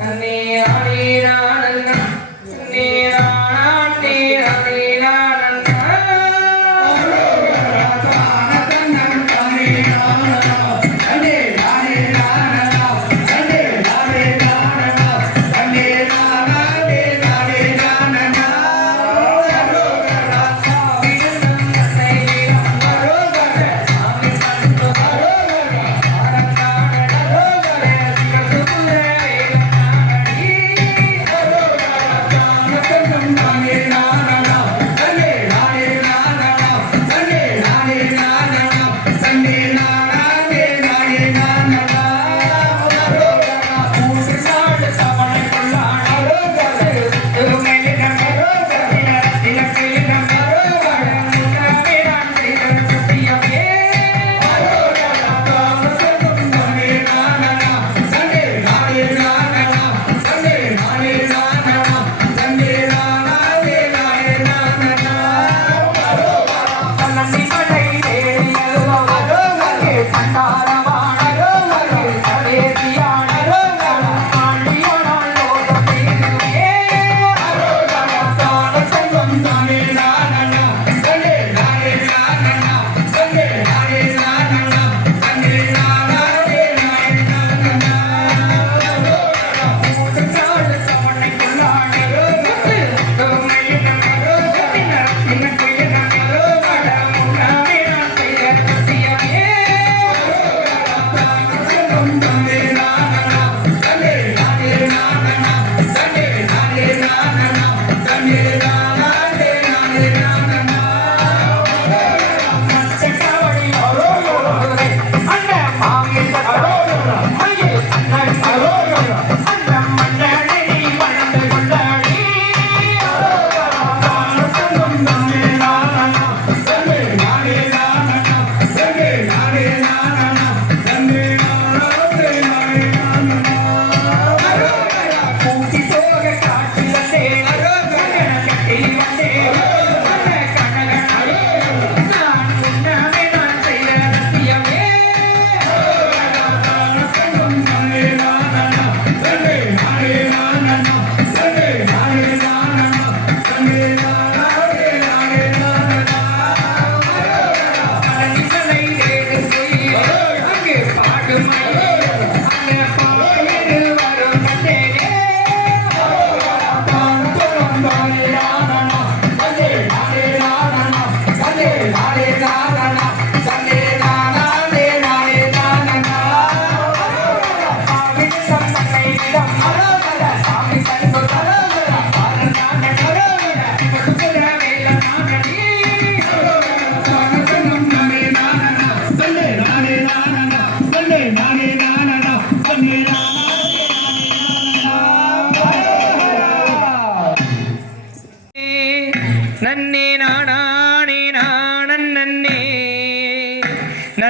અને અણીરા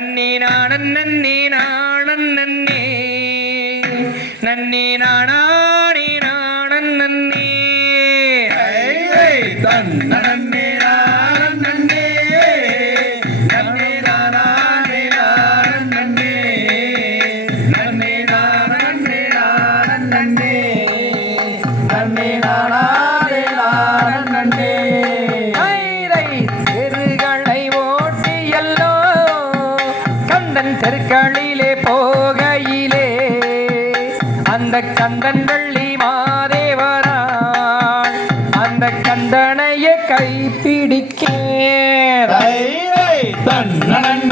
നന്നീനാണന്നീനാണന്നേ നന്നീനാണാ கந்தன் வள்ளி மாதேவராள் அந்த கந்தனைய கைப்பிடிக்கே தன்னடன்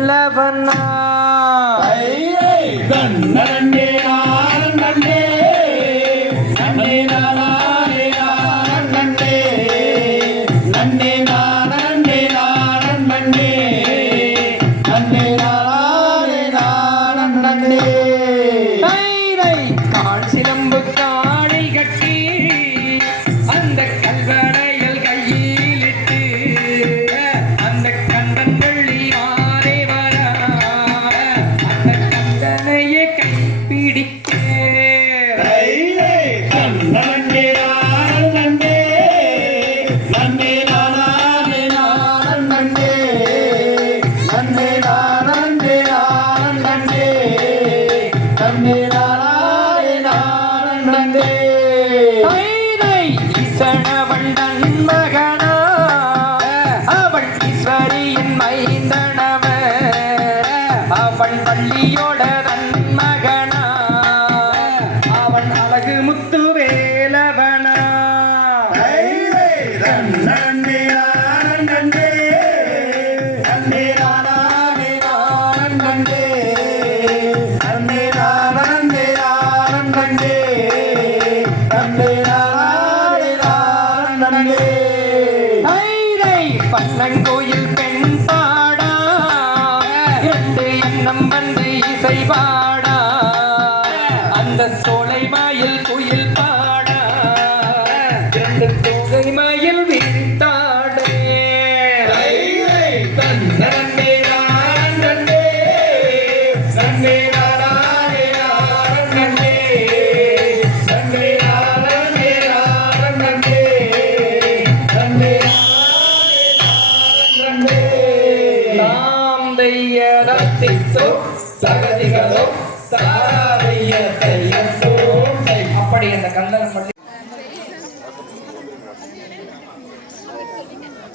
நிலவண்ணா கண்ணன் பள்ளியோட அந்த சோலை மயில் குயில்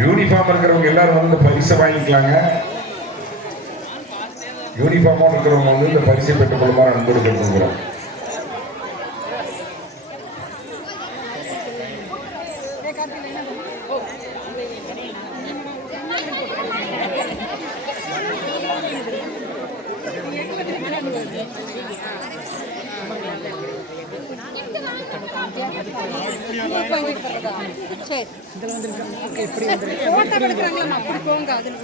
யூனிஃபார்ம் இருக்கிறவங்க எல்லாரும் வந்து பரிசை வாங்கிக்கலாங்க. யூனிஃபார்மோடு இருக்கிறவங்க வந்து இந்த பரிசை பெற்றுக் கொள்ளுமாறு அன்போடு கேட்டுக்கிறோம் சரி போட்டோ எடுக்கிறாங்களா அப்படி போங்க அதில்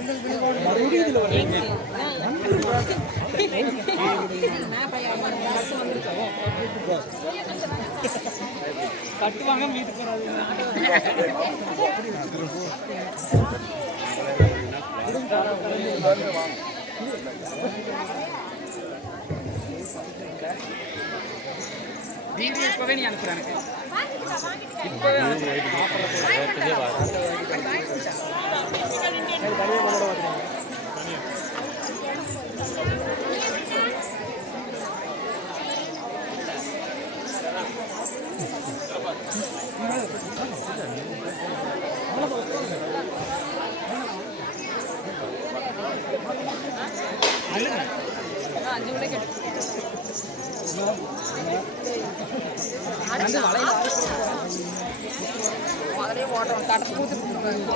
வீடியோ இப்போவே நீ அனுப்புற எனக்கு. இப்போவே அவ்வளோ அஞ்சு மணிக்கு அதிலே ஓடுறோம் தடை கூத்து கொடுத்துருவாங்க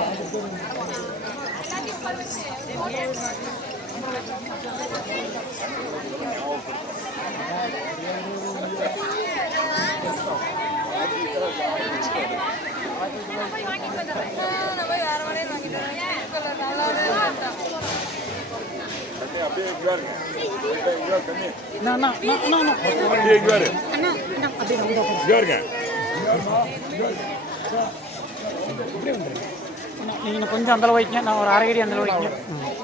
நீங்கள் கொஞ்சம் அந்தளவு வைக்க நான் ஒரு அரை அடி அந்தளவு வைக்க